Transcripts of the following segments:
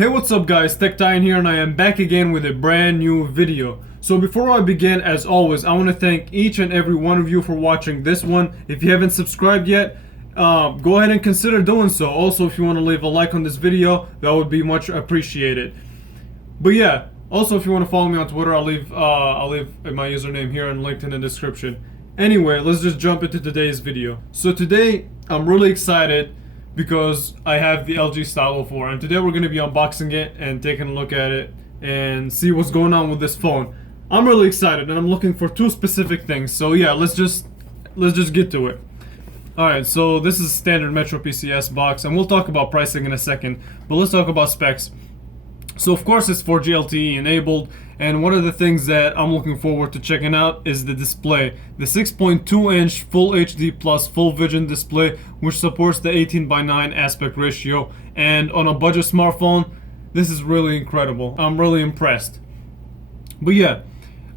Hey, what's up guys, TechTitan here, and I am back again with a brand new video. So before I begin, as always, I want to thank each and every one of you for watching this one. If you haven't subscribed yet, go ahead and consider doing so. Also, if you want to leave a like on this video, that would be much appreciated. But yeah, also if you want to follow me on Twitter, I'll leave my username here and linked in the description. Anyway, let's just jump into today's video. So today, I'm really excited because I have the LG Stylo 4, and today we're going to be unboxing it and taking a look at it and see what's going on with this phone. I'm really excited and I'm looking for two specific things. So yeah, let's just get to it. Alright, so this is standard Metro PCS box, and we'll talk about pricing in a second, but let's talk about specs. So of course it's 4G LTE enabled, and one of the things that I'm looking forward to checking out is the display. The 6.2 inch Full HD Plus Full Vision display, which supports the 18:9 aspect ratio, and on a budget smartphone, this is really incredible. I'm really impressed. But yeah,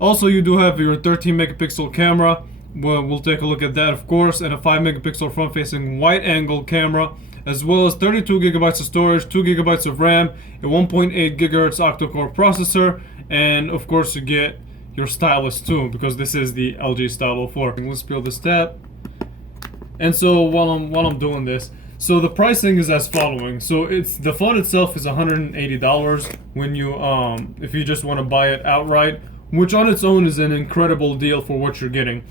also you do have your 13 megapixel camera. We'll take a look at that of course, and a 5 megapixel front facing wide angle camera, as well as 32 gigabytes of storage, 2 gigabytes of RAM, a 1.8 gigahertz octa-core processor, and of course you get your stylus too, because this is the LG Stylo 4. Let's peel this tab. And so while I'm doing this, so the pricing is as following. So the phone itself is $180 when you if you just want to buy it outright, which on its own is an incredible deal for what you're getting.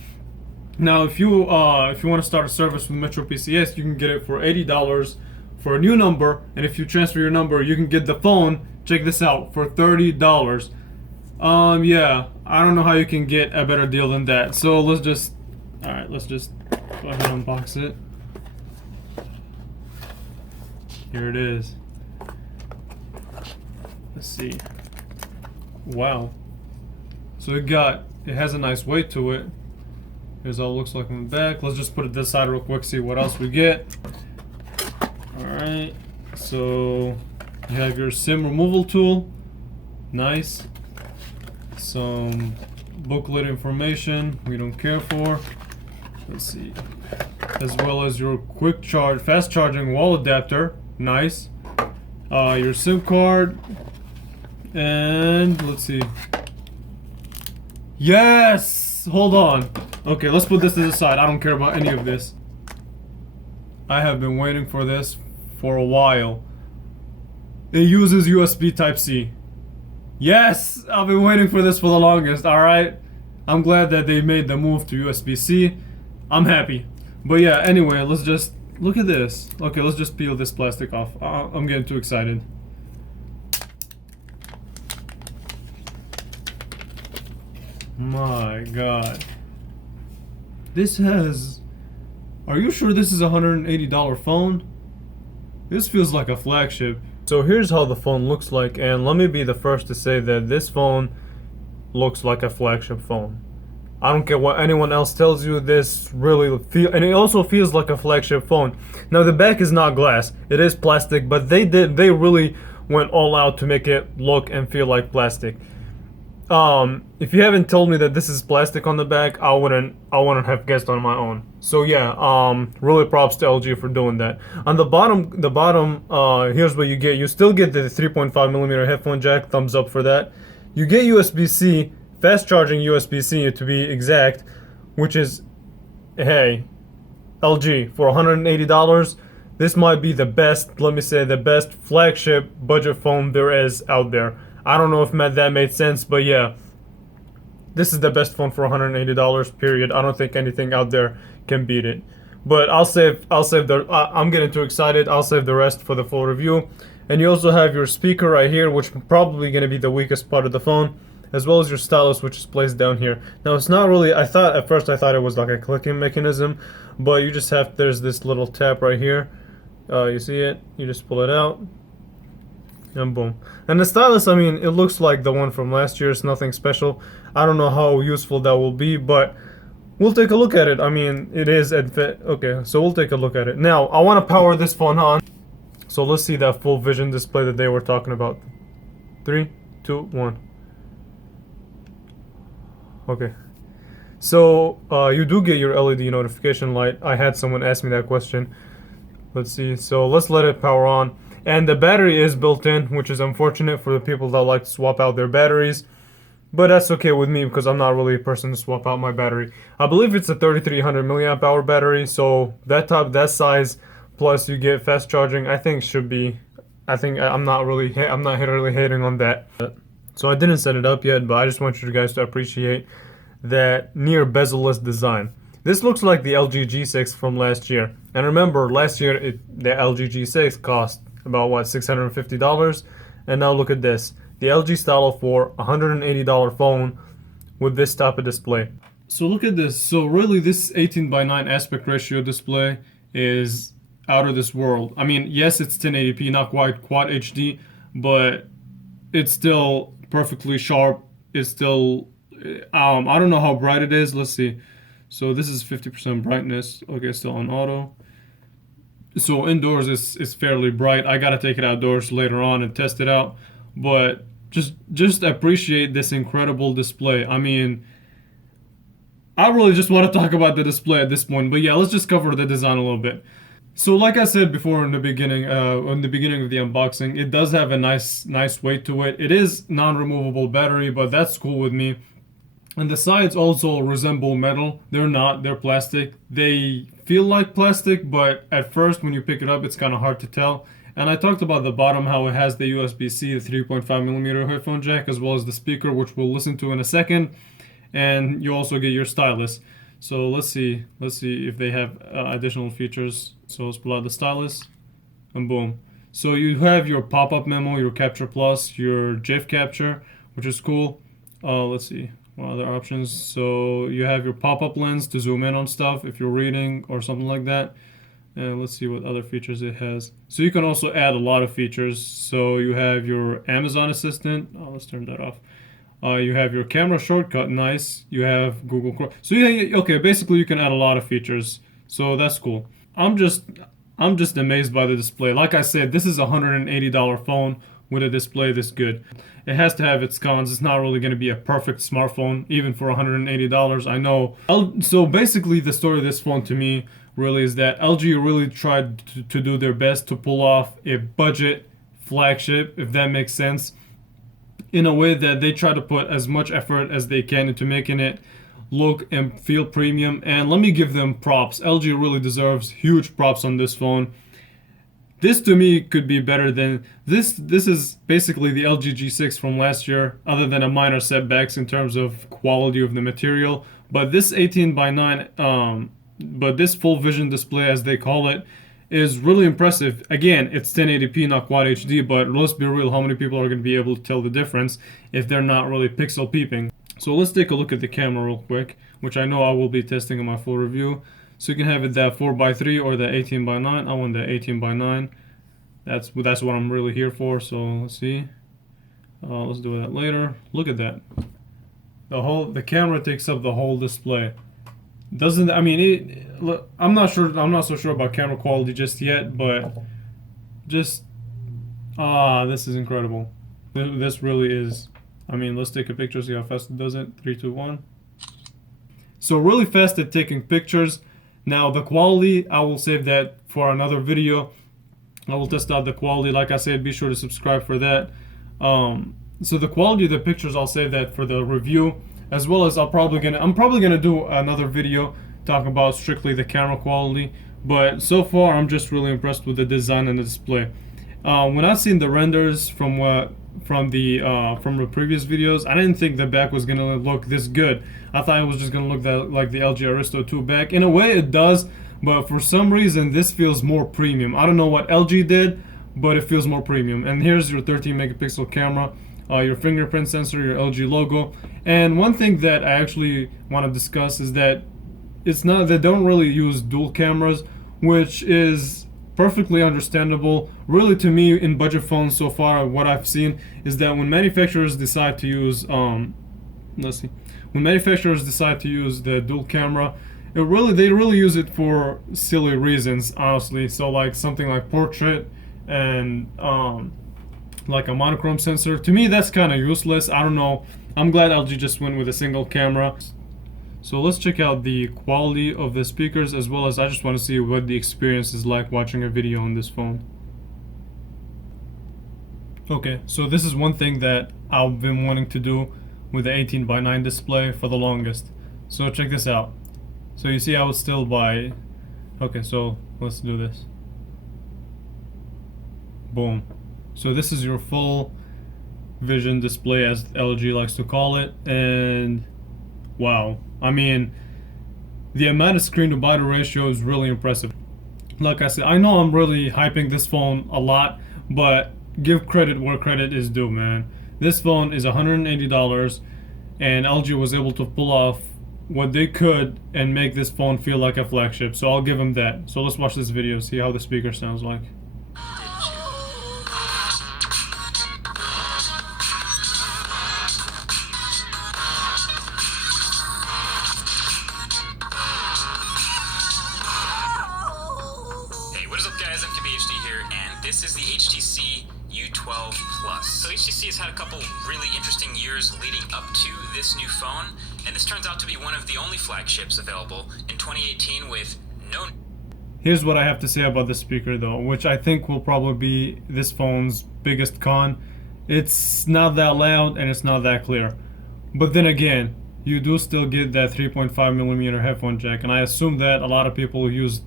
Now, if you want to start a service with Metro PCS, you can get it for $80 for a new number, and if you transfer your number, you can get the phone, check this out, for $30. Yeah, I don't know how you can get a better deal than that. So let's just go ahead and unbox it. Here it is. Let's see. Wow. So it has a nice weight to it. Here's how it looks like on the back. Let's just put it this side real quick, see what else we get. Alright, so you have your SIM removal tool. Nice. Some booklet information we don't care for. Let's see. As well as your quick charge, fast charging wall adapter. Nice. Your SIM card. And let's see. Yes! Hold on. Okay, let's put this to the side. I don't care about any of this. I have been waiting for this for a while. It uses USB Type-C. Yes! I've been waiting for this for the longest, alright? I'm glad that they made the move to USB-C. I'm happy. But yeah, anyway, let's just look at this. Okay, let's just peel this plastic off. I'm getting too excited. My god. This has... Are you sure this is a $180 phone? This feels like a flagship. So here's how the phone looks like, and let me be the first to say that this phone looks like a flagship phone. I don't care what anyone else tells you, this really and it also feels like a flagship phone. Now the back is not glass, it is plastic, but they really went all out to make it look and feel like plastic. If you haven't told me that this is plastic on the back, I wouldn't have guessed on my own. So yeah, really props to LG for doing that. On the bottom, here's what you get. You still get the 3.5mm headphone jack, thumbs up for that. You get USB-C, fast charging USB-C to be exact, which is, hey, LG, for $180, this might be the best, let me say, the best flagship budget phone there is out there. I don't know if that made sense, but yeah, this is the best phone for $180, period. I don't think anything out there can beat it. But I'm getting too excited. I'll save the rest for the full review. And you also have your speaker right here, which is probably going to be the weakest part of the phone, as well as your stylus, which is placed down here. Now it's not really, at first I thought it was like a clicking mechanism, but you just have, there's this little tap right here. You see it? You just pull it out. And boom. And the stylus, I mean, it looks like the one from last year. It's nothing special. I don't know how useful that will be, but we'll take a look at it. I mean, it is okay, so we'll take a look at it. Now, I want to power this phone on. So let's see that full vision display that they were talking about. 3, 2, 1. Okay. So, you do get your LED notification light. I had someone ask me that question. Let's see. So let's let it power on. And the battery is built in, which is unfortunate for the people that like to swap out their batteries. But that's okay with me because I'm not really a person to swap out my battery. I believe it's a 3300 milliamp hour battery, so that size plus you get fast charging, I think should be. I think I'm not really hating on that. So I didn't set it up yet, but I just want you guys to appreciate that near bezel-less design. This looks like the LG G6 from last year. And remember, last year the LG G6 cost about what, $650, and now look at this. The LG Stylo for $180 phone with this type of display. So look at this. So really this 18:9 aspect ratio display is out of this world. I mean, yes, it's 1080p, not quite Quad HD, but it's still perfectly sharp. It's still, I don't know how bright it is. Let's see. So this is 50% brightness. Okay, still on auto. So indoors it's fairly bright. I gotta take it outdoors later on and test it out. But just appreciate this incredible display. I mean, I really just want to talk about the display at this point. But yeah, let's just cover the design a little bit. So like I said before in the beginning of the unboxing, it does have a nice weight to it. It is non-removable battery, but that's cool with me. And the sides also resemble metal. They're not, they're plastic. They feel like plastic, but at first when you pick it up, it's kind of hard to tell. And I talked about the bottom, how it has the USB-C, the 3.5mm headphone jack, as well as the speaker, which we'll listen to in a second. And you also get your stylus. So let's see if they have additional features. So let's pull out the stylus, and boom. So you have your pop-up memo, your capture plus, your GIF capture, which is cool. Let's see. What other options? So you have your pop-up lens to zoom in on stuff if you're reading or something like that. And let's see what other features it has. So you can also add a lot of features. So you have your Amazon Assistant. Oh, let's turn that off. You have your camera shortcut, nice. You have Google Chrome. So yeah, okay, basically you can add a lot of features. So that's cool. I'm just amazed by the display. Like I said, this is a $180 phone with a display this good. It has to have its cons. It's not really going to be a perfect smartphone, even for $180. I know. So basically, the story of this phone to me really is that LG really tried to do their best to pull off a budget flagship, if that makes sense, in a way that they try to put as much effort as they can into making it look and feel premium. And let me give them props. LG really deserves huge props on this phone. This to me could be better than this. This is basically the LG G6 from last year, other than a minor setbacks in terms of quality of the material. But this 18:9, but this full vision display, as they call it, is really impressive. Again, it's 1080p, not Quad HD, but let's be real, how many people are going to be able to tell the difference if they're not really pixel peeping? So let's take a look at the camera real quick, which I know I will be testing in my full review. So you can have it that 4:3 or the 18:9. I want the 18:9. That's what I'm really here for. So let's see. Let's do that later. Look at that. The camera takes up the whole display. Doesn't, I mean, I'm not so sure about camera quality just yet, but just this is incredible. This really is. I mean, let's take a picture, see how fast it does it. 3, 2, 1. So really fast at taking pictures. Now the quality, I will save that for another video. I will test out the quality. Like I said, be sure to subscribe for that. So the quality of the pictures, I'll save that for the review, as well as I'm probably gonna do another video talking about strictly the camera quality. But so far, I'm just really impressed with the design and the display. When I seen the renders from the previous videos, I didn't think the back was gonna look this good. I thought it was just gonna look like the LG Aristo 2 back. In a way, it does, but for some reason, this feels more premium. I don't know what LG did, but it feels more premium. And here's your 13 megapixel camera, your fingerprint sensor, your LG logo. And one thing that I actually want to discuss is that they don't really use dual cameras, which is perfectly understandable. Really, to me, in budget phones so far, what I've seen is that when manufacturers decide to use when manufacturers decide to use the dual camera, they really use it for silly reasons, honestly. So like something like portrait and like a monochrome sensor. To me, that's kind of useless. I don't know. I'm glad LG just went with a single camera. So let's check out the quality of the speakers, as well as I just want to see what the experience is like watching a video on this phone. Okay, so this is one thing that I've been wanting to do with the 18:9 display for the longest. So check this out. So you see I was still by... Okay, so let's do this. Boom. So this is your full vision display, as LG likes to call it, and wow. I mean, the amount of screen to body ratio is really impressive. Like I said, I know I'm really hyping this phone a lot, but give credit where credit is due, man. This phone is $180, and LG was able to pull off what they could and make this phone feel like a flagship. So I'll give them that. So let's watch this video, see how the speaker sounds like. What is up, guys? I'm HD here, and this is the HTC U12 Plus. So HTC has had a couple really interesting years leading up to this new phone, and this turns out to be one of the only flagships available in 2018 with no... Here's what I have to say about the speaker though, which I think will probably be this phone's biggest con. It's not that loud and it's not that clear. But then again, you do still get that 3.5mm headphone jack, and I assume that a lot of people use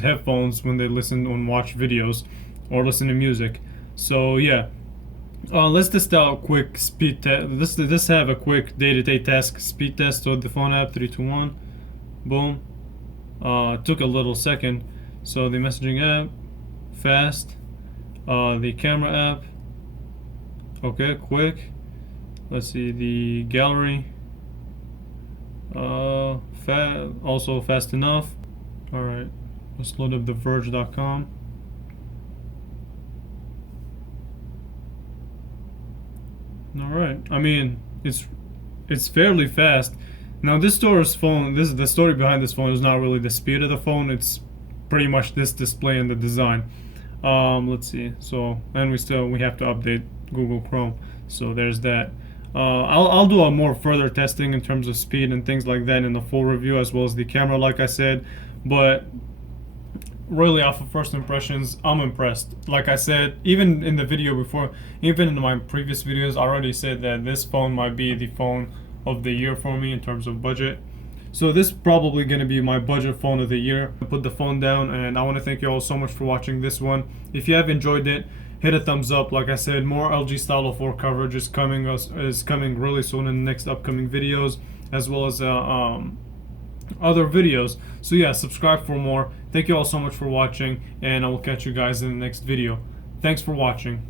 headphones when they listen and watch videos or listen to music. So yeah, let's test out a quick speed test. Let's have a quick day-to-day task speed test with the phone app. 3, 2, 1, boom. Took a little second. So the messaging app, fast. The camera app, okay, quick. Let's see, the gallery, also fast enough. Alright, let's load up the verge.com. Alright, I mean, it's fairly fast. Now the story behind this phone is not really the speed of the phone, it's pretty much this display and the design. Let's see, so, and we have to update Google Chrome, so there's that. I'll do a more further testing in terms of speed and things like that in the full review, as well as the camera, like I said. But really, off of first impressions, I'm impressed. Like I said, even in the video before, even in my previous videos, I already said that this phone might be the phone of the year for me in terms of budget. So this is probably going to be my budget phone of the year. I put the phone down, and I want to thank you all so much for watching this one. If you have enjoyed it, hit a thumbs up. Like I said, more LG Stylo 4 coverage is coming really soon in the next upcoming videos, as well as other videos. So yeah, subscribe for more. Thank you all so much for watching, and I will catch you guys in the next video. Thanks for watching.